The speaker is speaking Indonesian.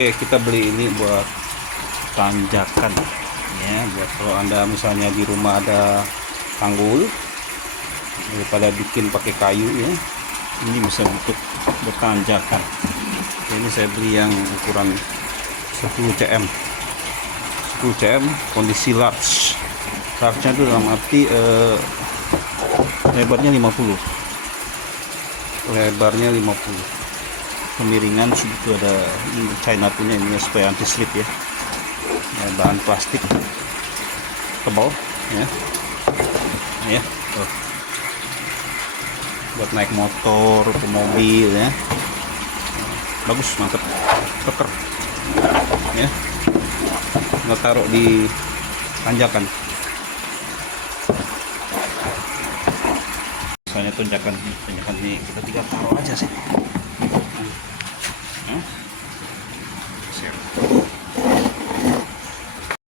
Oke, kita beli ini buat tanjakan ya, buat kalau anda misalnya di rumah ada tanggul daripada bikin pakai kayu ya, ini bisa untuk bertanjakan. Ini saya beli yang ukuran 10 cm kondisi large nya itu dalam arti lebarnya 50, kemiringan segitu, ada ini China punya ini supaya anti slip ya, bahan plastik tebal ya, buat naik motor ke mobil ya, bagus, mantap, keker ya, nggak taruh di tanjakan. Misalnya tanjakan ini kita tinggal taruh aja sih.